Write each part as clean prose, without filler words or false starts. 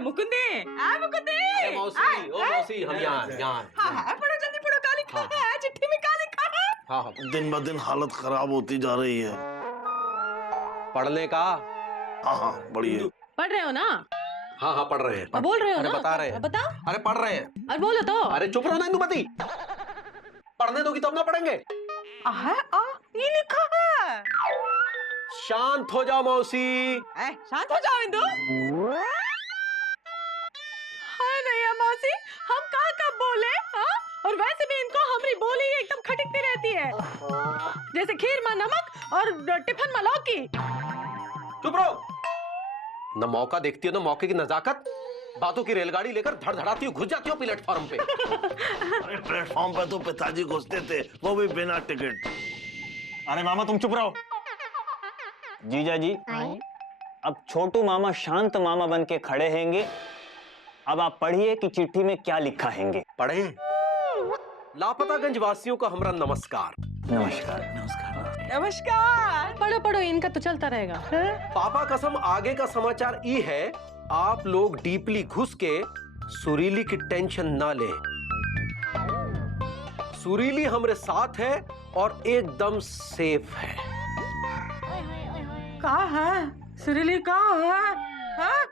मुकुंदी मुकुंदी। मौसी ओ मौसी हम यहाँ हाँ पढ़ो जल्दी पढ़ो, क्या लिखा है चिट्ठी में, क्या लिखा है? हाँ दिन ब दिन हालत खराब होती जा रही है। पढ़ने का। हाँ बढ़िया। पढ़ रहे हो ना? हाँ पढ़ रहे हैं। बोल रहे हो अरे ना? बता रहे हैं। बताओ। अरे पढ़ रहे हैं। अरे बोलो तो। अरे चुप रहो ना इंदुमती, पढ़ने दोगी तब ना पढ़ेंगे। ये लिखा है। शांत हो जाओ मौसी। शांत हो जाओ इंदु। हाय नैया मौसी, हम कहाँ कब बोले? हाँ? और वैसे भी इनको हमारी बोली एकदम खटकती रहती है, जैसे खीर में नमक और टिफिन में लौकी। चुप रहो न, मौका देखती हो ना मौके की नजाकत, बातों की रेलगाड़ी लेकर धड़धड़ाती हो, घुस जाती हो प्लेटफॉर्म पे। अरे प्लेटफॉर्म पे तो पिताजी घुसते थे, वो भी बिना टिकट। अरे मामा तुम चुप रहो। जीजा जी अब छोटू मामा शांत मामा बन के खड़े हैंगे। अब आप पढ़िए कि चिट्ठी में क्या लिखा हैंगे। पढ़े। लापतागंज वासियों का हमरा नमस्कार। नमस्कार नमस्कार। नमस्कार। पढ़ो पढ़ो, इनका तो चलता रहेगा। पापा कसम आगे का समाचार ये है, आप लोग डीपली घुस के सुरीली की टेंशन ना लें। सुरीली हमरे साथ है और एकदम सेफ है। कहाँ है सुरीली? कहाँ है?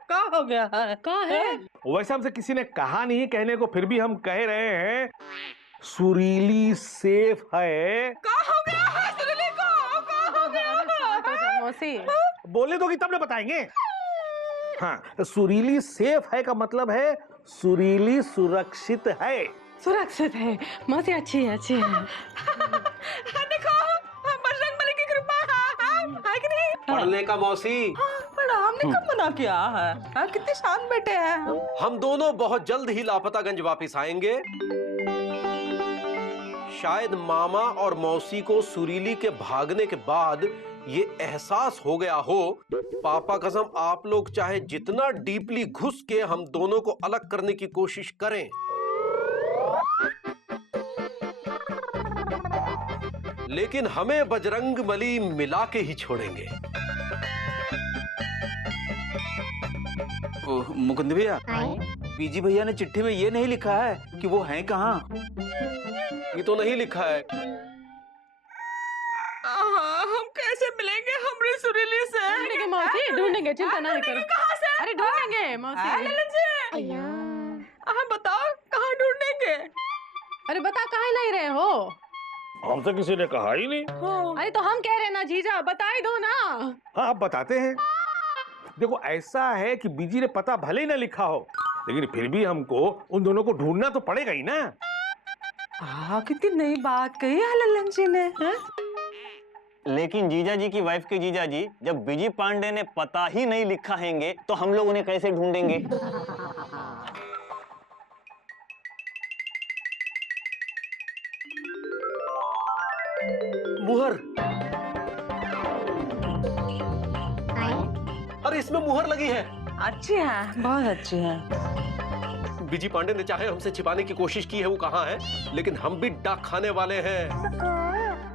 क्या हो गया है? कहाँ है? वैसे हमसे किसी ने कहा नहीं कहने को, फिर भी हम कह रहे हैं सुरीली सेफ है। क्या हो गया है सुरीली को? क्या हो गया है? मौसी बोले दोगी तब ना बताएंगे। हाँ, सुरीली सेफ है का मतलब है सुरीली सुरक्षित है। सुरक्षित है मौसी, अच्छी है अच्छी है। देखो बजरंगबली की कृपा है कि नहीं? पढ़ने का मौसी। बड़ा हमने कब मना किया है? कितने शांत बैठे हैं। हम दोनों बहुत जल्द ही लापतागंज वापस आएंगे। शायद मामा और मौसी को सुरीली के भागने के बाद ये एहसास हो गया हो। पापा कसम आप लोग चाहे जितना डीपली घुस के हम दोनों को अलग करने की कोशिश करें, लेकिन हमें बजरंगबली मिला के ही छोड़ेंगे। मुकुंद भैया, बीजी भैया ने चिट्ठी में ये नहीं लिखा है कि वो हैं कहाँ। ये तो नहीं लिखा है। हम कैसे मिलेंगे हमरे सुरीली से? ढूंढेंगे मौसी, ढूंढेंगे, चिंता ना करो। कहाँ से? अरे ढूंढेंगे मौसी। ललन जी, बताओ कहाँ ढूंढेंगे? अरे बता, कहाँ नहीं रहे हो? हमसे किसी ने कहा ही नहीं। अरे तो हम कह रहे ना जीजा, बता ही दो ना। हाँ आप बताते हैं। देखो ऐसा है कि बीजी ने पता भले ही ना लिखा हो, लेकिन फिर भी हमको उन दोनों को ढूंढना तो पड़ेगा ही ना। कितनी नई बात कही है ललन जी ने। लेकिन जीजा जी की वाइफ के जीजा जी, जब विजय पांडे ने पता ही नहीं लिखा हैंगे तो हम लोग उन्हें कैसे ढूंढेंगे? मुहर। अरे इसमें मुहर लगी है। अच्छी है, बहुत अच्छी है। विजय पांडे ने चाहे हमसे छिपाने की कोशिश की है वो कहाँ है, लेकिन हम भी डाक खाने वाले हैं।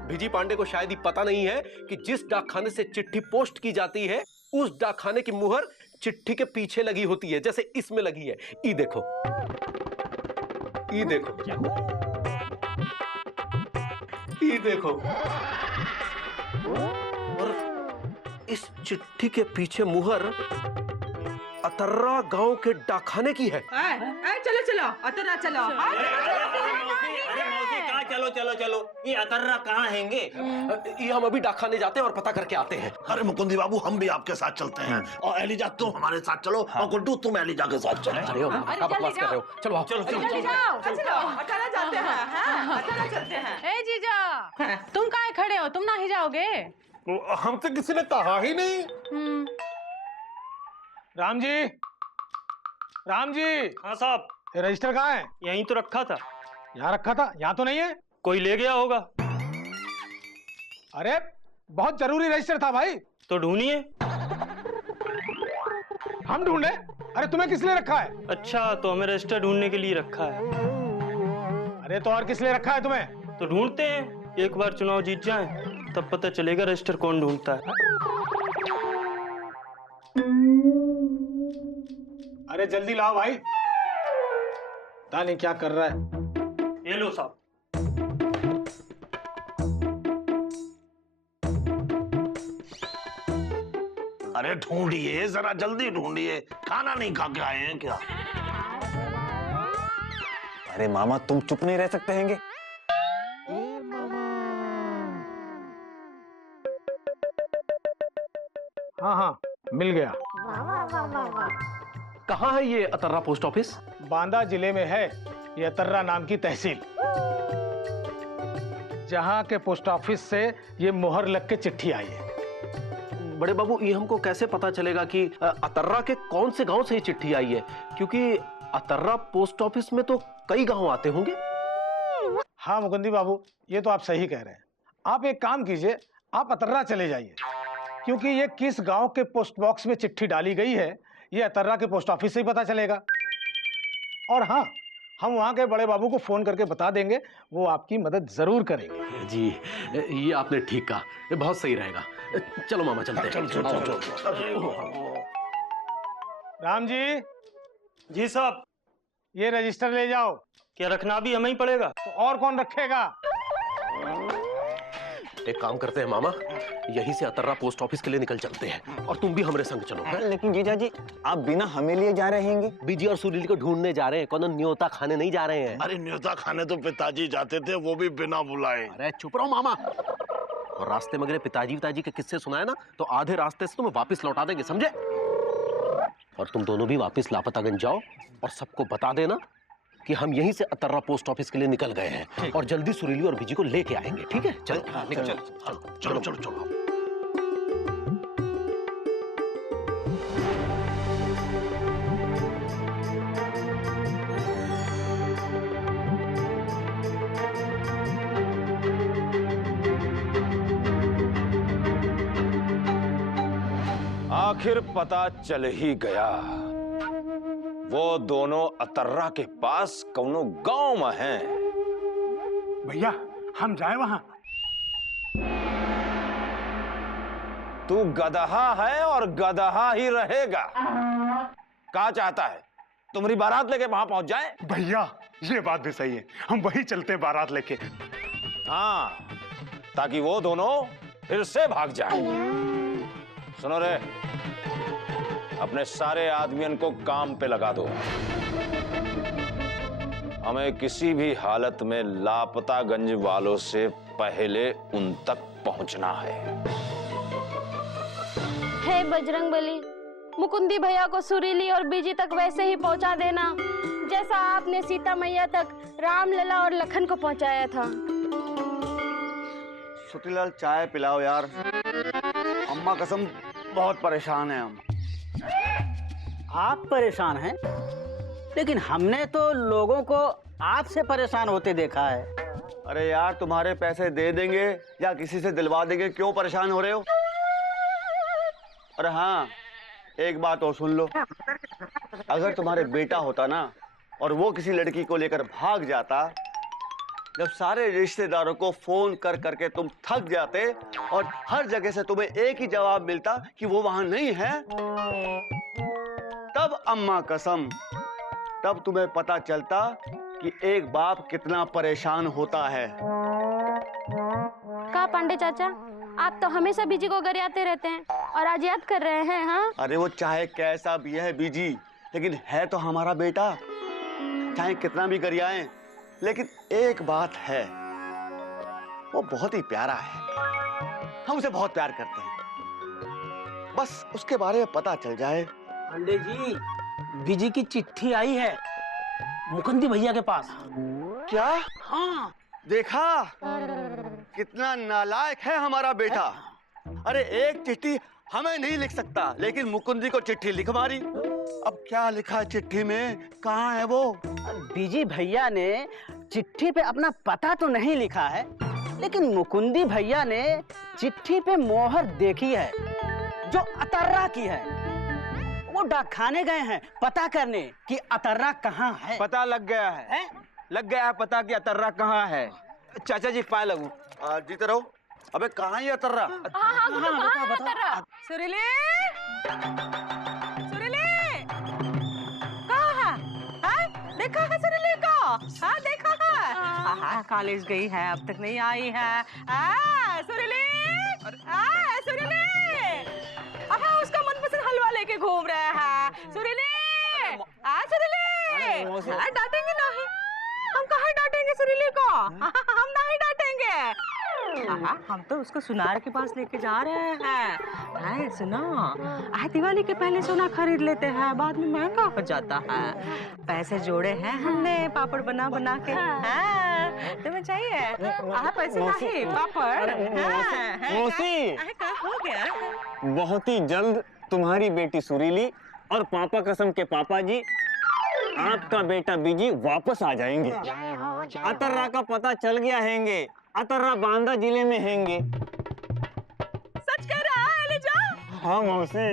विजय पांडे को शायद ही पता नहीं है कि जिस डाक खाने से चिट्ठी पोस्ट की जाती है उस डाक खाने की मुहर चिट्ठी के पीछे लगी होती है, जैसे इसमें लगी है। ये देखो, ये देखो, ये देखो। और इस चिट्ठी के पीछे मुहर अतर्रा गांव के डाकखाने की है। चलो चलो अतर्रा चलो। चलो चलो चलो, ये अतर्रा कहाँ हैंगे? ये हम अभी डाकखाने जाते हैं और पता करके आते हैं। अरे मुकुंदी बाबू हम भी आपके साथ चलते हैं। और एलिजा तुम हमारे साथ चलो। और गुड्डू तुम एलिजा के साथ चलो। अरे क्या बकवास कर रहे हो? चलो आओ। चलो चलो चलो अतर्रा जाते हैं। अतर्रा चलते हैं। ए जीजा, तुम कहाँ खड़े हो? तुम नहीं जाओगे? हमसे किसी ने कहा ही नहीं। राम जी, राम जी। हाँ साहब। रजिस्टर कहाँ है? यहीं तो रखा था। यहाँ रखा था? यहाँ तो नहीं है। कोई ले गया होगा। अरे बहुत जरूरी रजिस्टर था भाई। तो ढूंढिए। हम ढूंढे? अरे तुम्हें किस लिए रखा है? अच्छा, तो हमें रजिस्टर ढूंढने के लिए रखा है। अरे तो और किस लिए रखा है तुम्हें? तो ढूंढते हैं, एक बार चुनाव जीत जाएं तब पता चलेगा रजिस्टर कौन ढूंढता है। अरे जल्दी लाओ भाई, पता नहीं क्या कर रहा है। ये लो साहब। अरे ढूंढिए, जरा जल्दी ढूंढिए, खाना नहीं खा के आए हैं क्या? अरे मामा तुम चुप नहीं रह सकते हैंगे? हाँ हाँ, मिल गया। कहाँ है ये अतर्रा पोस्ट ऑफिस? बांदा जिले में है ये अतर्रा नाम की तहसील, जहाँ के पोस्ट ऑफिस से ये मोहर लग के चिट्ठी आई है। बड़े बाबू, ये हमको कैसे पता चलेगा कि अतर्रा के कौन से गांव से ये चिट्ठी आई है? क्योंकि अतर्रा पोस्ट ऑफिस में तो कई गांव आते होंगे। हाँ मुकुंदी बाबू, ये तो आप सही कह रहे हैं। आप एक काम कीजिए, आप अतर्रा चले जाइए, क्योंकि ये किस गांव के पोस्ट बॉक्स में चिट्ठी डाली गई है ये अतर्रा के पोस्ट ऑफिस से ही पता चलेगा। और हाँ, हम वहाँ के बड़े बाबू को फोन करके बता देंगे, वो आपकी मदद जरूर करेंगे। जी, ये आपने ठीक कहा, ये बहुत सही रहेगा। चलो मामा चलते हैं। चलो। राम जी, जी साहब। ये रजिस्टर ले जाओ। क्या रखना भी हमें ही पड़ेगा? तो और कौन रखेगा? एक काम करते हैं मामा, यहीं से अतर्रा पोस्ट ऑफिस के लिए निकल चलते हैं और तुम भी हमारे संग चलो। लेकिन जीजा जी, आप बिना हमें लिए जा रहे हैंगे? बीजी और सुरीली को ढूंढने जा रहे हैं, कोनो न्योता खाने नहीं जा रहे हैं। अरे न्योता खाने तो पिताजी जाते थे, वो भी बिना बुलाए। अरे चुप रहो मामा। और रास्ते में अगर पिताजी के किस्से सुनाए ना तो आधे रास्ते से तुम्हें वापस लौटा देंगे, समझे? और तुम दोनों भी वापस लापतागंज जाओ और सबको बता देना कि हम यहीं से अतर्रा पोस्ट ऑफिस के लिए निकल गए हैं और जल्दी सुरीली और बीजी को लेके आएंगे। ठीक है? चलो निकल। चलो चलो चलो। आखिर पता चल ही गया, वो दोनों अतर्रा के पास कौनो गांव में हैं। भैया, हम जाए वहां? तू गदहा है और गदहा ही रहेगा। क्या चाहता है, तुम्हारी बारात लेके वहां पहुंच जाए? भैया ये बात भी सही है, हम वही चलते हैं बारात लेके। हाँ, ताकि वो दोनों फिर से भाग जाए। सुनो रे, अपने सारे आदमियों को काम पे लगा दो। हमें किसी भी हालत में लापतागंज वालों से पहले उन तक पहुंचना है। हे बजरंगबली, मुकुंदी भैया को सुरीली और बीजी तक वैसे ही पहुंचा देना जैसा आपने सीता मैया तक राम लला और लखन को पहुंचाया था। सुटीलाल, चाय पिलाओ यार, अम्मा कसम बहुत परेशान है हम। आप परेशान हैं, लेकिन हमने तो लोगों को आपसे परेशान होते देखा है। अरे यार, तुम्हारे पैसे दे देंगे या किसी से दिलवा देंगे, क्यों परेशान हो रहे हो? अरे हाँ, एक बात और सुन लो, अगर तुम्हारे बेटा होता ना और वो किसी लड़की को लेकर भाग जाता, जब सारे रिश्तेदारों को फोन कर करके तुम थक जाते और हर जगह से तुम्हें एक ही जवाब मिलता कि वो वहां नहीं है, तब अम्मा कसम, तब तुम्हें पता चलता कि एक बाप कितना परेशान होता है। का पांडे चाचा, आप तो हमेशा बीजी को गरियाते रहते हैं और आज याद कर रहे हैं। हाँ, अरे वो चाहे कैसा भी है बीजी, लेकिन है तो हमारा बेटा। चाहे कितना भी गरियाएं, लेकिन एक बात है, वो बहुत ही प्यारा है, हम उसे बहुत प्यार करते हैं। बस उसके बारे में पता चल जाए। पांडे जी, बीजी की चिट्ठी आई है मुकुंदी भैया के पास। क्या? हाँ, देखा कितना नालायक है हमारा बेटा। अरे एक चिट्ठी हमें नहीं लिख सकता, लेकिन मुकुंदी को चिट्ठी लिख मारी। अब क्या लिखा है चिट्ठी में, कहाँ है वो? बीजी भैया ने चिट्ठी पे अपना पता तो नहीं लिखा है, लेकिन मुकुंदी भैया ने चिट्ठी पे मोहर देखी है जो अतर्रा की है। वो डाकखाने गए हैं पता करने कि अतर्रा कहाँ है। पता लग गया है? लग गया है पता कि अतर्रा कहाँ है। चाचा जी पाए लगू। जीते रहो। अबे कहाँ है अतर्रा? सुरीली, सुरीली, देखा है सुरीली को? हाँ देखा है। हाँ कॉलेज गई है, अब तक नहीं आई है। सुरीली, सुरीली, उसका मनपसंद हलवा लेके घूम रहा है। सुरीली, सुरीली, डांटेंगे नहीं, हम कहाँ डांटेंगे सुरीली को? हम नहीं डांटेंगे। हम तो उसको सुनार के पास लेके जा रहे हैं। सुनो, दिवाली के पहले सोना खरीद लेते हैं, बाद में महंगा हो जाता है। पैसे जोड़े हैं हमने पापड़ बना बना के। तुम्हें चाहिए? पैसे नहीं, पापड़। मौसी, क्या हो गया? बहुत ही जल्द तुम्हारी बेटी सुरीली और पापा कसम के पापा जी, आपका बेटा बीजी वापस आ जाएंगे। अतर्रा का पता चल गया हैंगे, अतर्रा बांदा जिले में हैंगे। सच कह रहा है एलिजा? हाँ मौसी,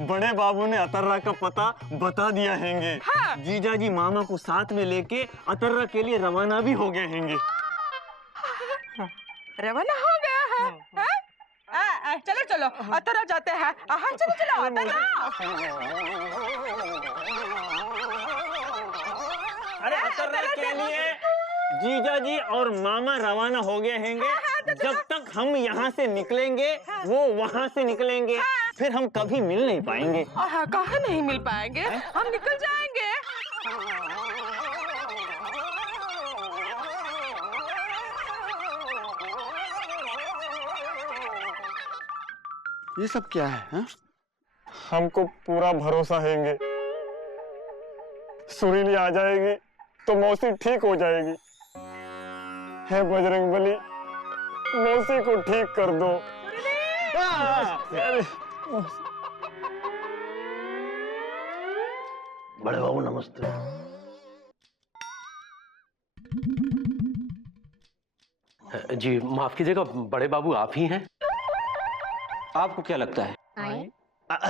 बड़े बाबू ने अतर्रा का पता बता दिया हैंगे। हाँ। जीजा जी मामा को साथ में लेके अतर्रा के लिए रवाना भी हो गए हैंगे। रवाना हो गया है? चलो चलो अतर्रा जाते हैं। चलो चलो अतर्रा। अरे अतर्रा के लिए जीजा जी और मामा रवाना हो गए हैंगे। जब तक हम यहाँ से निकलेंगे वो वहाँ से निकलेंगे, फिर हम कभी मिल नहीं पाएंगे। कहाँ नहीं मिल पाएंगे? हम निकल जाएंगे। ये सब क्या है, हा? हमको पूरा भरोसा हैंगे, सुरीली आ जाएगी तो मौसी ठीक हो जाएगी। हे बजरंगबली, मौसी को ठीक कर दो। बड़े बाबू नमस्ते। जी माफ कीजिएगा, बड़े बाबू आप ही हैं? आपको क्या लगता है?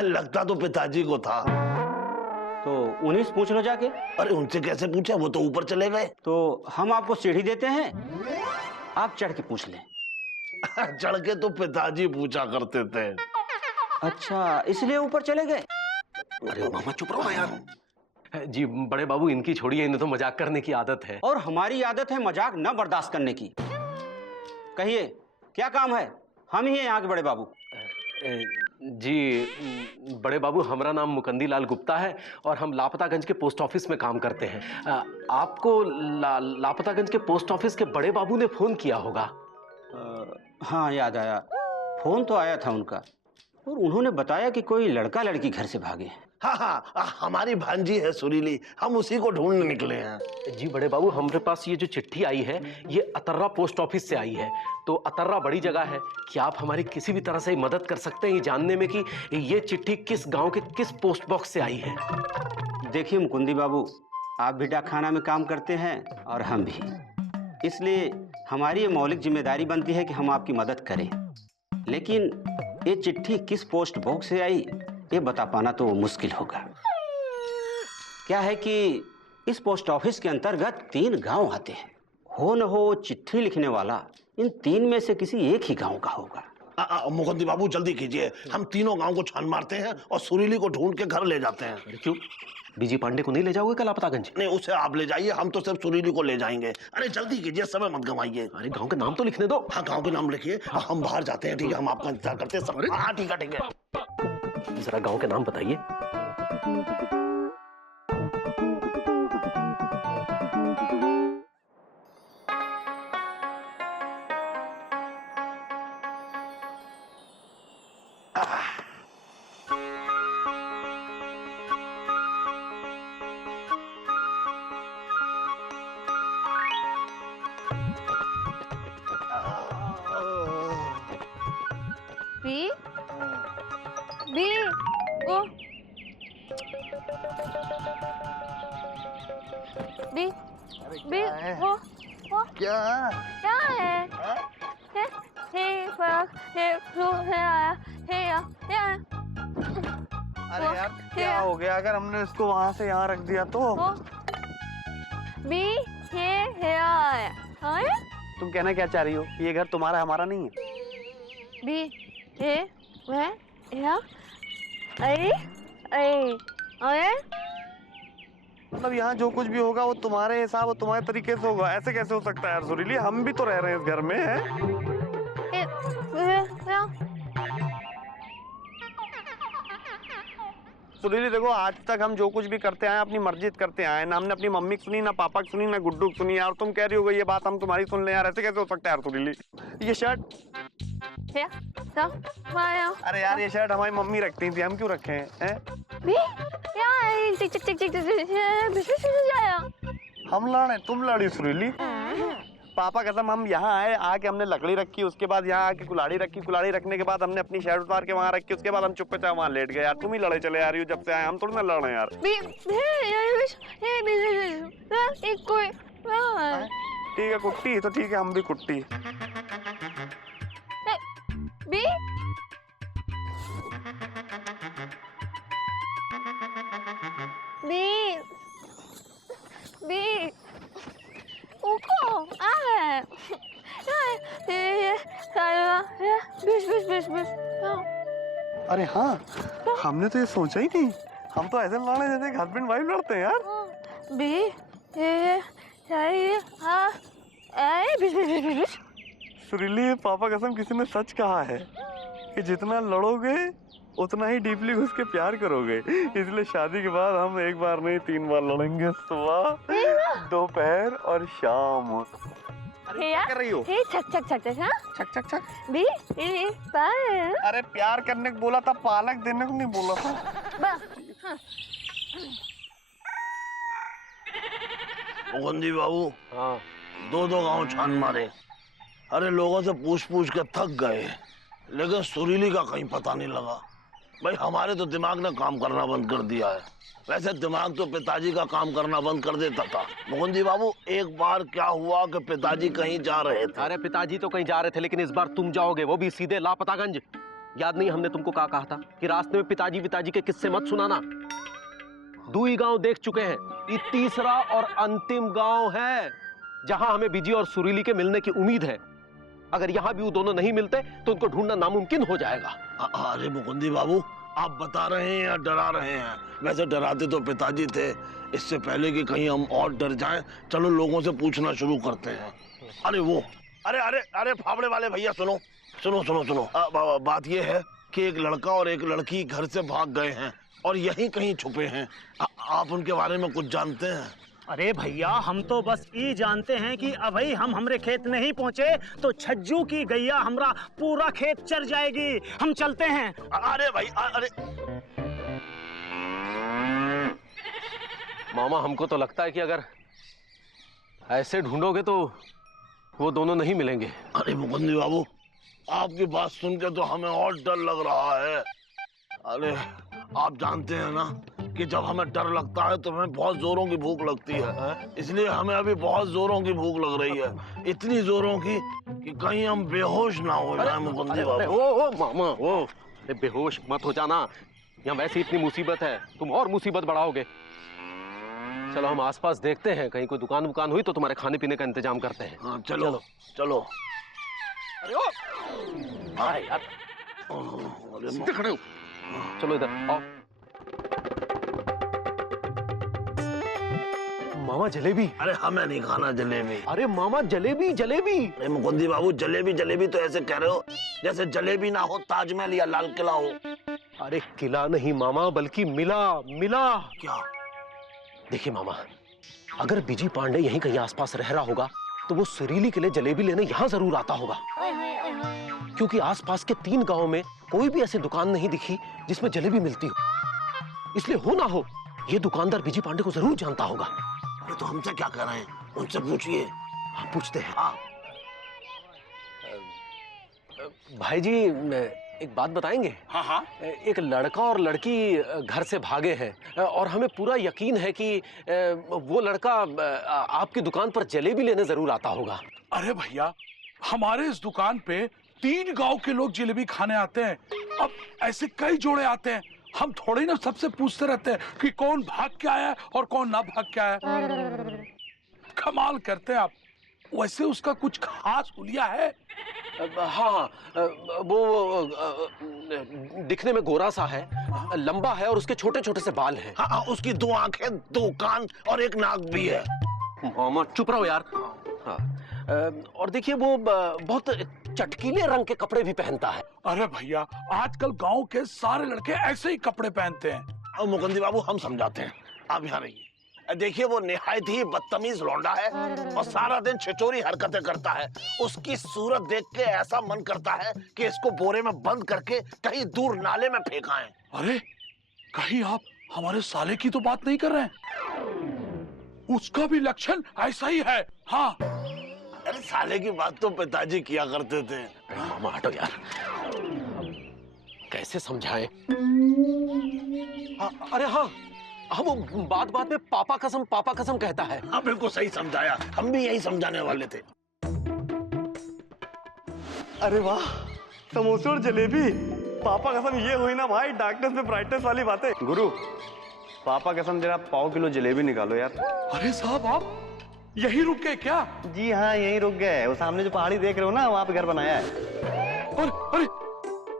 लगता तो पिताजी को था। तो उन्हीं से पूछ लो जाके। अरे उनसे कैसे पूछा, वो तो ऊपर चले गए। तो हम आपको सीढ़ी देते हैं, आप चढ़ के पूछ लें। चढ़ के तो पिताजी पूछा करते थे। अच्छा, इसलिए ऊपर चले गए? अरे मामा चुप रहो यार। जी बड़े बाबू इनकी छोड़िए, इन्हें तो मजाक करने की आदत है। और हमारी आदत है मजाक न बर्दाश्त करने की। कहिए क्या काम है? हम ही हैं यहाँ के बड़े बाबू। जी बड़े बाबू, हमारा नाम मुकंदी लाल गुप्ता है और हम लापतागंज के पोस्ट ऑफिस में काम करते हैं। आपको लापतागंज के पोस्ट ऑफिस के बड़े बाबू ने फोन किया होगा। हाँ याद आया, फोन तो आया था उनका और उन्होंने बताया कि कोई लड़का लड़की घर से भागे। हाँ, हमारी भांजी है सुरीली, हम उसी को ढूंढने निकले हैं। जी बड़े बाबू, हमारे पास ये जो चिट्ठी आई है ये अतर्रा पोस्ट ऑफिस से आई है। तो अतर्रा बड़ी जगह है, क्या आप हमारी किसी भी तरह से मदद कर सकते हैं ये जानने में कि ये चिट्ठी किस गांव के किस पोस्ट बॉक्स से आई है? देखिए मुकुंदी बाबू, आप भी डाकखाना में काम करते हैं और हम भी, इसलिए हमारी ये मौलिक जिम्मेदारी बनती है कि हम आपकी मदद करें। लेकिन ये चिट्ठी किस पोस्ट बॉक्स से आई ये बता पाना तो मुश्किल होगा। क्या है कि इस पोस्ट ऑफिस के अंतर्गत 3 गांव आते हैं। हो न हो चिट्ठी लिखने वाला इन 3 में से किसी एक ही गांव का होगा। मुकुंदी बाबू जल्दी कीजिए, हम तीनों गांव को छान मारते हैं और सुरीली को ढूंढ के घर ले जाते हैं। क्यों? बीजी पांडे को नहीं ले जाओगे कल लापतागंज? नहीं, उसे आप ले जाइए, हम तो सिर्फ सुरीली को ले जाएंगे। अरे जल्दी कीजिए, समय मत गंवाइए। अरे गांव के नाम तो लिखने दो। हाँ गांव के नाम लिखिए, हम बाहर जाते हैं। ठीक है, हम आपका इंतजार करते हैं। हाँ ठीक है ठीक है। जरा गांव के नाम बताइए। क्या है? अरे यार क्या हो गया अगर हमने इसको वहाँ से यहाँ रख दिया तो? तुम कहना क्या चाह रही हो? ये घर तुम्हारा हमारा नहीं है। मतलब यहाँ जो कुछ भी होगा वो तुम्हारे हिसाब और तुम्हारे तरीके से होगा, ऐसे कैसे हो सकता है यार सुरीली? हम भी तो रह रहे हैं इस घर में हैं। सुरीली देखो, आज तक हम जो कुछ भी करते आए अपनी मर्जी से करते आए, ना हमने अपनी मम्मी की सुनी, ना पापा की सुनी, ना गुड्डू की सुनी। यार तुम कह रही हो ये बात हम तुम्हारी सुन ले यार, ऐसे कैसे हो सकता है यार सुरीली? ये शर्ट, अरे यार ये शर्ट हमारी मम्मी रखती थी, हम क्यों रखे हैं? हम लड़े तुम लड़ी सुरीली? पापा कसम हम यहाँ आए, आके हमने लकड़ी रखी, उसके बाद यहाँ आके कुल्हाड़ी रखी, कुल्हाड़ी रखने के बाद हमने अपनी शर्ट उतार के वहाँ रखी, उसके बाद हम चुपके से वहाँ लेट गए। यार तुम ही लड़े चले आ रही हो जब से आए, हम थोड़ी ना लड़ रहे हैं यार। ठीक है कुट्टी तो ठीक है, हम भी कुट्टी। अरे हाँ, हमने तो ये सोचा ही नहीं, हम तो ऐसे लड़े जैसे हस्बैंड वाइफ लड़ते हैं यार। सुरीली पापा कसम किसी ने सच कहा है कि जितना लड़ोगे उतना ही डीपली घुस के प्यार करोगे, इसलिए शादी के बाद हम एक बार नहीं 3 बार लड़ेंगे, सुबह, दोपहर और शाम। क्या कर रही हो? छक छक छक छक, हाँ? छक छक छक बी अरे प्यार करने को बोला था, पालक देने को नहीं बोला था। मुकुंदी बाबू, हाँ 2 गांव छान मारे, अरे लोगों से पूछ के थक गए, लेकिन सुरीली का कहीं पता नहीं लगा। भाई हमारे तो दिमाग ने काम करना बंद कर दिया है, वैसे दिमाग तो पिताजी का काम करना बंद कर देता था। मुकुंदी बाबू एक बार क्या हुआ कि पिताजी कहीं जा रहे थे। अरे पिताजी तो कहीं जा रहे थे, लेकिन इस बार तुम जाओगे, वो भी सीधे लापतागंज। याद नहीं हमने तुमको क्या कहा था कि रास्ते में पिताजी के किस्से मत सुनाना। 2 गांव देख चुके हैं, ये 3रा और अंतिम गांव है जहां हमें बिजी और सुरीली के मिलने की उम्मीद है। अगर यहाँ भी वो दोनों नहीं मिलते तो उनको ढूंढना नामुमकिन हो जाएगा। अरे मुकुंदी बाबू आप बता रहे हैं या डरा रहे हैं? वैसे डराते तो पिताजी थे, इससे पहले कि कहीं हम और डर जाएं, चलो लोगों से पूछना शुरू करते हैं। अरे वो अरे अरे अरे फावड़े वाले भैया सुनो सुनो सुनो सुनो, बात ये है कि एक लड़का और एक लड़की घर से भाग गए हैं और यहीं कहीं छुपे हैं। आप उनके बारे में कुछ जानते हैं? अरे भैया हम तो बस ये जानते हैं कि अभी हम हमरे खेत नहीं पहुँचे तो छज्जू की गैया हमरा पूरा खेत चर जाएगी, हम चलते हैं। अरे भाई अरे मामा हमको तो लगता है कि अगर ऐसे ढूंढोगे तो वो दोनों नहीं मिलेंगे। अरे मुकुंदी बाबू आपकी बात सुन के तो हमें और डर लग रहा है। अरे आप जानते हैं ना कि जब हमें डर लगता है तो हमें बहुत जोरों की भूख लगती है, इसलिए हमें अभी बहुत जोरों की भूख लग रही है, इतनी जोरों की कि कहीं हम बेहोश ना हो जाए। मुकुंदी बाबू ओ मामा ओ बेहोश मत हो जाना, यहाँ वैसे इतनी मुसीबत है, तुम और मुसीबत बढ़ाओगे। चलो हम आसपास देखते हैं, कहीं कोई दुकान हुई तो तुम्हारे खाने पीने का इंतजाम करते हैं। हाँ चलो चलो, चलो। अरे ओ अरे यार सीधे खड़े हो, चलो इधर आओ। मामा जलेबी। अरे हमें नहीं खाना जलेबी। अरे मामा जलेबी जलेबी। अरे मुकुंदी बाबू जलेबी जलेबी तो ऐसे कह रहे हो जैसे जलेबी ना हो ताजमहल या लाल किला हो। अरे किला नहीं मामा बल्कि मिला। क्या? देखिए मामा, अगर बिजी पांडे यहीं कहीं आसपास रह रहा होगा तो वो सुरीली के लिए जलेबी लेने यहाँ जरूर आता होगा, क्योंकि आसपास के 3 गांव में कोई भी ऐसी दुकान नहीं दिखी जिसमें जलेबी मिलती हो। इसलिए हो ना हो ये दुकानदार बिजी पांडे को जरूर जानता होगा। अरे तो हमसे क्या कर रहे हैं, उनसे पूछिए। हाँ पूछते हैं। हाँ। भाई जी एक बात बताएंगे? हाँ। एक लड़का और लड़की घर से भागे हैं और हमें पूरा यकीन है कि वो लड़का आपकी दुकान पर जलेबी लेने जरूर आता होगा। अरे भैया हमारे इस दुकान पे 3 गांव के लोग जलेबी खाने आते हैं, अब ऐसे कई जोड़े आते हैं, हम थोड़ी ना सबसे पूछते रहते हैं कि कौन भाग के आया है और कौन ना भाग के आया। कमाल करते हैं आप। वैसे उसका कुछ खास हुलिया है हाँ, वो दिखने में गोरा सा है, लंबा है और उसके छोटे छोटे से बाल हैं। हाँ, उसकी 2 आंखें, 2 कान और 1 नाक भी है। मामा चुप रहो यार। हाँ, और देखिए वो बहुत चटकीले रंग के कपड़े भी पहनता है। अरे भैया, आजकल गांव के सारे लड़के ऐसे ही कपड़े पहनते हैं। अब मुकुंदी बाबू हम समझाते हैं, आप यहाँ रहिए। देखिए वो निहायत ही बदतमीज लौंडा है और सारा दिन छिचोरी हरकतें करता है। उसकी सूरत देख के ऐसा मन करता है कि इसको बोरे में बंद करके कहीं दूर नाले में फेंकाएं। अरे कहीं आप हमारे साले की तो बात नहीं कर रहे हैं? उसका भी लक्षण ऐसा ही है। हाँ, अरे साले की बात तो पिताजी किया करते थे। मामा हटो यार, कैसे समझाएं? अरे हाँ, वो बात बात में पापा कसम कहता है। हाँ बिल्कुल सही समझाया, हम भी यही समझाने वाले थे। अरे वाह, समोसे और जलेबी। पापा कसम ये हुई ना भाई, डार्कनेस में ब्राइटनेस वाली बातें। गुरु, पापा कसम जरा पाव किलो जलेबी निकालो यार। अरे साहब, आप यही रुक गए क्या? जी हाँ, यही रुक गए। वो सामने जो पहाड़ी देख रहे हो ना, वहाँ पे घर बनाया है। अरे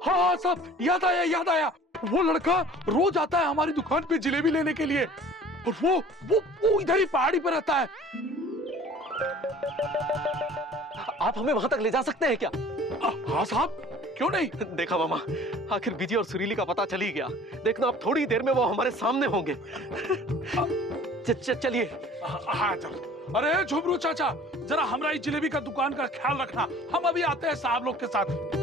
हाँ साहब, याद आया। वो लड़का रोज आता है हमारी दुकान पे जलेबी लेने के लिए, और वो इधर ही पहाड़ी पर रहता है। आप हमें वहां तक ले जा सकते हैं क्या? हाँ साहब, क्यों नहीं? देखा मामा, आखिर बिजी और सुरीली का पता चल ही गया। देखना अब थोड़ी देर में वो हमारे सामने होंगे। चलिए। हाँ चलो। अरे झुमरू चाचा, जरा हमारी जलेबी का दुकान का ख्याल रखना। हम अभी आते हैं साहब लोग के साथ।